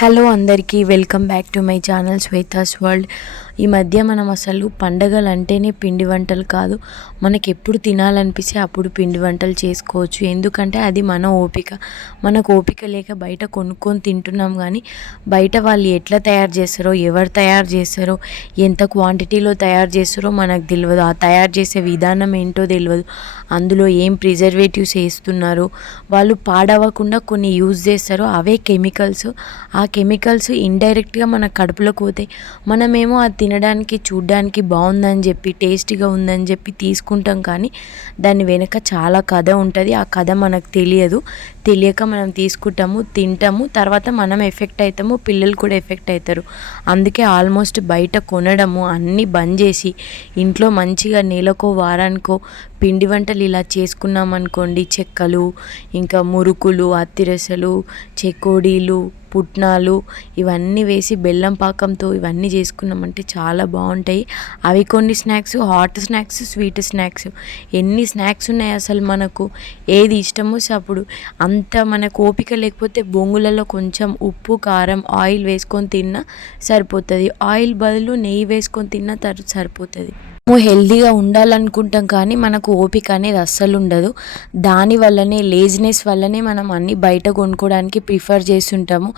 Hello అందరికీ welcome back to my channel Shweta's world. ఈ మధ్య మనం అసలు పండగలు అంటేనే పిండి వంటలు కాదు, మనకి ఎప్పుడు తినాలనిపిస్తే అప్పుడు పిండి వంటలు చేసుకోవచ్చు. ఎందుకంటే అది మన ఓపిక. మనకు ఓపిక లేక బయట కొనుక్కొని తింటున్నాం, కానీ బయట వాళ్ళు ఎట్లా తయారు చేస్తారో, ఎవరు తయారు చేస్తారో, ఎంత క్వాంటిటీలో తయారు చేస్తారో మనకు తెలియదు. ఆ తయారు చేసే విధానం ఏంటో తెలియదు. అందులో ఏం ప్రిజర్వేటివ్స్ వేస్తున్నారో, వాళ్ళు పాడవకుండా కొన్ని యూజ్ చేస్తారో అవే కెమికల్స్. ఆ కెమికల్స్ ఇండైరెక్ట్గా మన కడుపులోకి పోతాయి. మనమేమో అది తినడానికి చూడ్డానికి బాగుందని చెప్పి, టేస్టీగా ఉందని చెప్పి తీసుకుంటాం, కానీ దాని వెనుక చాలా కథ ఉంటుంది. ఆ కథ మనకు తెలియక మనం తీసుకుంటాము, తింటాము, తర్వాత మనం ఎఫెక్ట్ అవుతాము, పిల్లలు కూడా ఎఫెక్ట్ అవుతారు. అందుకే ఆల్మోస్ట్ బయట కొనడము అన్నీ బంద్ చేసి ఇంట్లో మంచిగా నెలకో వారానికో పిండి వంటలు ఇలా చేసుకున్నాం అనుకోండి. చెక్కలు, ఇంకా మురుకులు, అత్తిరసలు, చెకోడీలు, పుట్నాలు ఇవన్నీ వేసి బెల్లం పాకంతో ఇవన్నీ చేసుకున్నామంటే చాలా బాగుంటాయి. అవి కొన్ని snacks, hot snacks, sweet snacks, ఎన్ని స్నాక్స్ ఉన్నాయి అసలు. మనకు ఏది ఇష్టమో అప్పుడు. అంత మనకు ఓపిక లేకపోతే బొంగులలో కొంచెం ఉప్పు, కారం, ఆయిల్ వేసుకొని తిన్నా సరిపోతుంది. ఆయిల్ బదులు నెయ్యి వేసుకొని తిన్నా సరిపోతుంది. హెల్దీగా ఉండాలనుకుంటాం, కానీ మనకు ఓపిక అనేది అస్సలు ఉండదు. దానివల్లనే, లేజినెస్ వల్లనే మనం అన్నీ బయట కొనుక్కోవడానికి ప్రిఫర్ చేస్తుంటాము.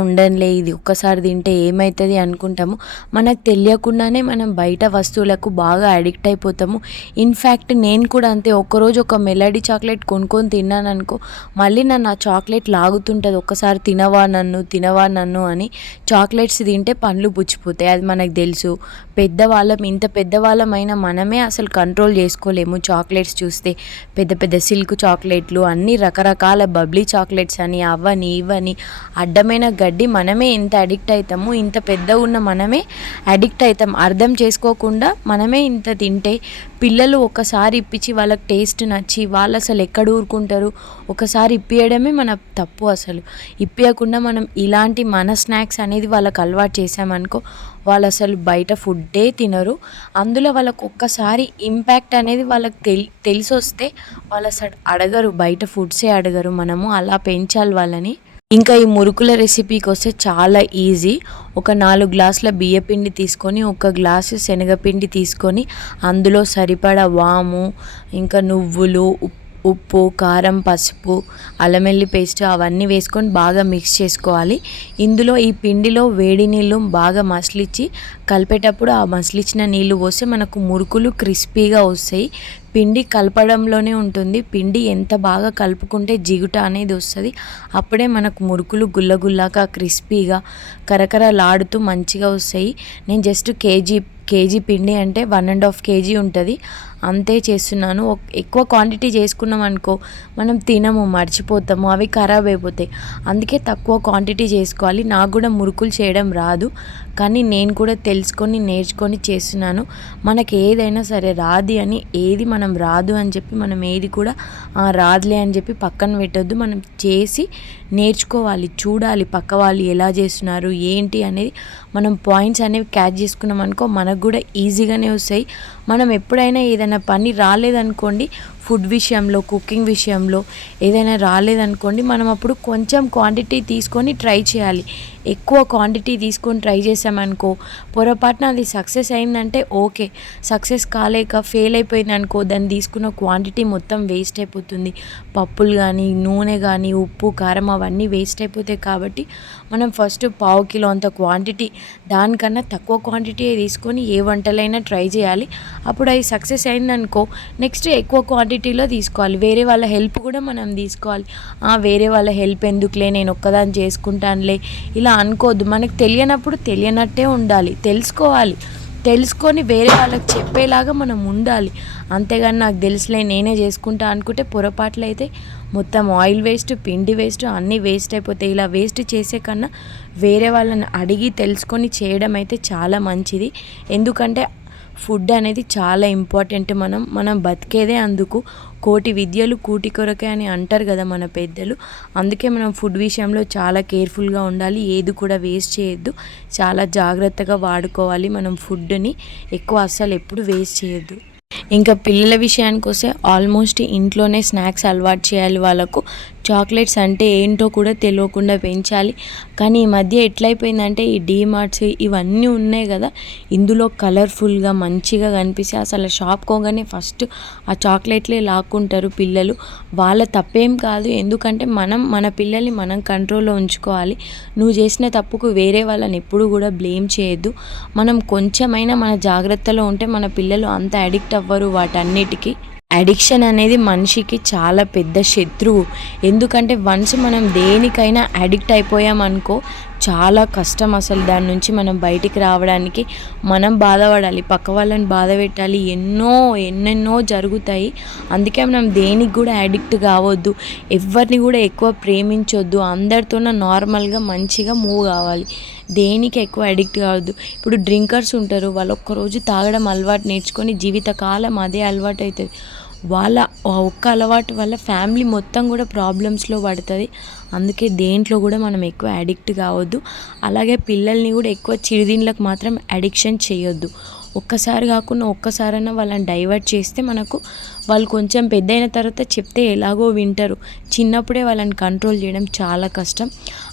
ఉండనులే, ఇది ఒక్కసారి తింటే ఏమవుతుంది అనుకుంటాము. మనకు తెలియకుండానే మనం బయట వస్తువులకు బాగా అడిక్ట్ అయిపోతాము. ఇన్ఫ్యాక్ట్ నేను కూడా అంతే. ఒక్కరోజు ఒక మెలడీ చాక్లెట్ కొనుక్కొని తిన్నాను అనుకో, మళ్ళీ నన్ను ఆ చాక్లెట్ లాగుతుంటుంది. ఒక్కసారి తినవా నన్ను అని. చాక్లెట్స్ తింటే పండ్లు పుచ్చిపోతాయి, అది మనకు తెలుసు. ఇంత పెద్దవాళ్ళమైనా మనమే అసలు కంట్రోల్ చేసుకోలేము. చాక్లెట్స్ చూస్తే పెద్ద పెద్ద సిల్క్ చాక్లెట్లు, అన్ని రకరకాల బబ్లీ చాక్లెట్స్ అని, అవని ఇవని అడ్డమైన గడ్డి. మనమే ఇంత అడిక్ట్ అవుతాము. ఇంత పెద్దగా ఉన్న మనమే అడిక్ట్ అవుతాం. అర్థం చేసుకోకుండా మనమే ఇంత తింటే పిల్లలు ఒకసారి ఇప్పించి వాళ్ళకి టేస్ట్ నచ్చి వాళ్ళు అసలు ఎక్కడ ఊరుకుంటారు. ఒకసారి ఇప్పియడమే మన తప్పు. అసలు ఇప్పియకుండా మనం ఇలాంటి మన స్నాక్స్ అనేది వాళ్ళకి అలవాటు చేసామనుకో, వాళ్ళు అసలు బయట ఫుడ్డే తినరు. అందులో వాళ్ళకు ఒక్కసారి ఇంపాక్ట్ అనేది వాళ్ళకి తెలిసి వస్తే వాళ్ళు అసలు అడగరు, బయట ఫుడ్సే అడగరు. మనము అలా పెంచాలి వాళ్ళని. ఇంకా ఈ మురుకుల రెసిపీకి వస్తే చాలా ఈజీ. ఒక 4 గ్లాసుల బియ్యపిండి తీసుకొని, 1 గ్లాసు శనగపిండి తీసుకొని, అందులో సరిపడా వాము, ఇంకా నువ్వులు, ఉప్పు, కారం, పసుపు, అల్లం వెల్లుల్లి పేస్ట్ అవన్నీ వేసుకొని బాగా మిక్స్ చేసుకోవాలి. ఇందులో ఈ పిండిలో వేడి నీళ్ళు బాగా మసిలిచ్చి కలిపేటప్పుడు ఆ మసిలిచ్చిన నీళ్ళు పోస్తే మనకు మురుకులు క్రిస్పీగా వస్తాయి. పిండి కలపడంలోనే ఉంటుంది. పిండి ఎంత బాగా కలుపుకుంటే జిగుట అనేది వస్తుంది. అప్పుడే మనకు మురుకులు గుల్లగుల్లాగా క్రిస్పీగా కరకరలాడుతూ మంచిగా వస్తాయి. నేను జస్ట్ కేజీ పిండి అంటే 1.5 kg ఉంటుంది, అంతే చేస్తున్నాను. ఎక్కువ క్వాంటిటీ చేసుకున్నాం అనుకో మనం తినము, మర్చిపోతాము, అవి ఖరాబ్ అయిపోతాయి. అందుకే తక్కువ క్వాంటిటీ చేసుకోవాలి. నాకు కూడా మురుకులు చేయడం రాదు, కానీ నేను కూడా తెలుసుకొని నేర్చుకొని చేస్తున్నాను. మనకి ఏదైనా సరే ఏది మనం రాదు అని చెప్పి మనం ఏది కూడా రాదులే అని చెప్పి పక్కన పెట్టొద్దు. మనం చేసి నేర్చుకోవాలి, చూడాలి పక్క వాళ్ళు ఎలా చేస్తున్నారు ఏంటి అనేది. మనం పాయింట్స్ అనేవి క్యాచ్ చేసుకున్నాం అనుకో మనకు కూడా ఈజీగానే వస్తాయి. మనం ఎప్పుడైనా ఏదైనా పని రాలేదనుకోండి, ఫుడ్ విషయంలో, కుకింగ్ విషయంలో ఏదైనా రాలేదనుకోండి, మనం అప్పుడు కొంచెం క్వాంటిటీ తీసుకొని ట్రై చేయాలి. ఎక్కువ క్వాంటిటీ తీసుకొని ట్రై చేసామనుకో, పొరపాటున అది సక్సెస్ అయిందంటే ఓకే, సక్సెస్ కాలేక ఫెయిల్ అయిపోయింది అనుకో, దాన్ని తీసుకున్న క్వాంటిటీ మొత్తం వేస్ట్ అయిపోతుంది. పప్పులు కానీ, నూనె కానీ, ఉప్పు, కారం అవన్నీ వేస్ట్ అయిపోతాయి. కాబట్టి మనం ఫస్ట్ 1/2 కిలో అంత క్వాంటిటీ, దానికన్నా తక్కువ క్వాంటిటీ తీసుకొని ఏ వంటలైనా ట్రై చేయాలి. అప్పుడు అది సక్సెస్ అయిందనుకో, నెక్స్ట్ ఎక్కువ క్వాంటిటీలో తీసుకోవాలి. వేరే వాళ్ళ హెల్ప్ కూడా మనం తీసుకోవాలి. వేరే వాళ్ళ హెల్ప్ ఎందుకులే, నేను ఒక్కదాన్ని చేసుకుంటానులే ఇలా అనుకోవద్దు. మనకు తెలియనప్పుడు తెలియనట్టే ఉండాలి, తెలుసుకొని వేరే వాళ్ళకి చెప్పేలాగా మనం ఉండాలి. అంతేగాని నాకు తెలుసులే నేనే చేసుకుంటా అనుకుంటే పొరపాట్లు అయితే మొత్తం ఆయిల్ వేస్ట్, పిండి వేస్ట్, అన్నీ వేస్ట్ అయిపోతాయి. ఇలా వేస్ట్ చేసే కన్నా వేరే వాళ్ళని అడిగి తెలుసుకొని చేయడం అయితే చాలా మంచిది. ఎందుకంటే ఫుడ్ అనేది చాలా ఇంపార్టెంట్. మనం బతికేదే అందుకు. కోటి విద్యలు కూటి కొరకే అని అంటారు కదా మన పెద్దలు. అందుకే మనం ఫుడ్ విషయంలో చాలా కేర్ఫుల్గా ఉండాలి. ఏది కూడా వేస్ట్ చేయొద్దు, చాలా జాగ్రత్తగా వాడుకోవాలి. మనం ఫుడ్ని ఎక్కువ అస్సలు ఎప్పుడు వేస్ట్ చేయొద్దు. ఇంకా పిల్లల విషయానికొస్తే ఆల్మోస్ట్ ఇంట్లోనే స్నాక్స్ అలవాటు చేయాలి వాళ్ళకు. చాక్లెట్స్ అంటే ఏంటో కూడా తెలియకుండా పెంచాలి. కానీ ఈ మధ్య ఎట్లయిపోయిందంటే ఈ డీమార్ట్స్ ఇవన్నీ ఉన్నాయి కదా, ఇందులో కలర్ఫుల్గా మంచిగా కనిపిస్తే అసలు షాప్కి పోగానే ఫస్ట్ ఆ చాక్లెట్లే లాక్కుంటారు పిల్లలు. వాళ్ళ తప్పేం కాదు, ఎందుకంటే మన పిల్లల్ని మనం కంట్రోల్లో ఉంచుకోవాలి. నువ్వు చేసిన తప్పుకు వేరే వాళ్ళని ఎప్పుడు కూడా బ్లేమ్ చేయొద్దు. మనం కొంచెమైనా మన జాగ్రత్తలో ఉంటే మన పిల్లలు అంత అడిక్ట్ అవ్వరు వాటన్నిటికీ. అడిక్షన్ అనేది మనిషికి చాలా పెద్ద శత్రువు. ఎందుకంటే వన్స్ మనం దేనికైనా అడిక్ట్ అయిపోయామనుకో చాలా కష్టం అసలు దాని నుంచి మనం బయటికి రావడానికి. మనం బాధపడాలి, పక్క వాళ్ళని బాధ పెట్టాలి, ఎన్నెన్నో జరుగుతాయి. అందుకే మనం దేనికి కూడా అడిక్ట్ కావద్దు, ఎవరిని కూడా ఎక్కువ ప్రేమించొద్దు, అందరితోన నార్మల్గా మంచిగా మూవ్ కావాలి. దేనికి ఎక్కువ అడిక్ట్ కావద్దు. ఇప్పుడు డ్రింకర్స్ ఉంటారు, వాళ్ళు ఒక్కరోజు తాగడం అలవాటు నేర్చుకొని జీవితకాలం అదే అలవాటు అవుతుంది. వాళ్ళ ఒక్క అలవాటు వల్ల ఫ్యామిలీ మొత్తం కూడా ప్రాబ్లమ్స్లో పడుతుంది. అందుకే దేంట్లో కూడా మనం ఎక్కువ అడిక్ట్ కావద్దు. అలాగే పిల్లల్ని కూడా ఎక్కువ చిరుతిండ్లకు మాత్రం అడిక్షన్ చేయొద్దు. ఒక్కసారి కాకుండా ఒక్కసారైనా వాళ్ళని డైవర్ట్ చేస్తే మనకు వాళ్ళు కొంచెం పెద్ద అయిన తర్వాత చెప్తే ఎలాగో వింటారు. చిన్నప్పుడే వాళ్ళని కంట్రోల్ చేయడం చాలా కష్టం.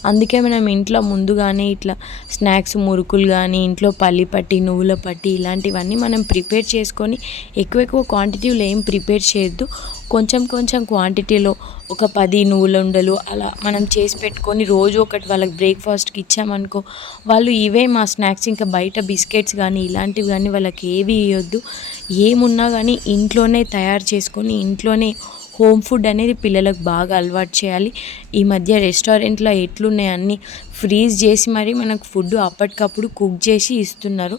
అందుకే మనం ఇంట్లో ముందుగానే ఇట్లా స్నాక్స్ మురుకులు కానీ, ఇంట్లో పల్లి పట్టి, నువ్వుల పట్టి ఇలాంటివన్నీ మనం ప్రిపేర్ చేసుకొని ఎక్కువ క్వాంటిటీలో ఏం ప్రిపేర్ చేయొద్దు. కొంచెం క్వాంటిటీలో ఒక 10 నువ్వుల ఉండలు అలా మనం చేసి పెట్టుకొని రోజు ఒకటి వాళ్ళకి బ్రేక్ఫాస్ట్కి ఇచ్చామనుకో, వాళ్ళు ఇవే మా స్నాక్స్, ఇంకా బయట బిస్కెట్స్ కానీ ఇలాంటివి కానీ వాళ్ళకి ఏవి ఇవ్వద్దు. ఏమున్నా కానీ ఇంట్లోనే తయారు చేసుకొని ఇంట్లోనే హోమ్ ఫుడ్ అనేది పిల్లలకు బాగా అలవాటు చేయాలి. ఈ మధ్య రెస్టారెంట్లో ఎట్లున్నాయి అన్నీ ఫ్రీజ్ చేసి మరీ మనకు ఫుడ్ అప్పటికప్పుడు కుక్ చేసి ఇస్తున్నారు.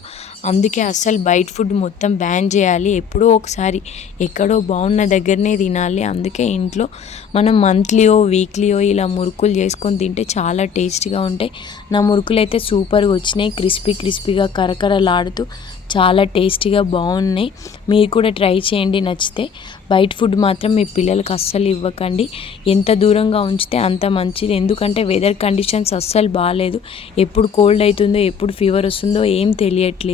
అందుకే అస్సలు బయట ఫుడ్ మొత్తం బ్యాన్ చేయాలి. ఎప్పుడో ఒకసారి ఎక్కడో బాగున్న దగ్గరనే తినాలి. అందుకే ఇంట్లో మనం మంత్లీయో వీక్లీయో ఇలా మురుకులు చేసుకొని తింటే చాలా టేస్టీగా ఉంటాయి. నా మురుకులు అయితే సూపర్గా వచ్చినాయి, క్రిస్పీగా కరకరలాడుతూ చాలా టేస్టీగా బాగున్నాయి. మీరు కూడా ట్రై చేయండి నచ్చితే. బయట ఫుడ్ మాత్రం మీ పిల్లలకు అస్సలు ఇవ్వకండి. ఎంత దూరంగా ఉంచితే అంత మంచిది. ఎందుకంటే వెదర్ కండిషన్స్ అస్సలు బాగాలేదు. ఎప్పుడు కోల్డ్ అవుతుందో ఎప్పుడు ఫీవర్ వస్తుందో ఏం తెలియట్లేదు.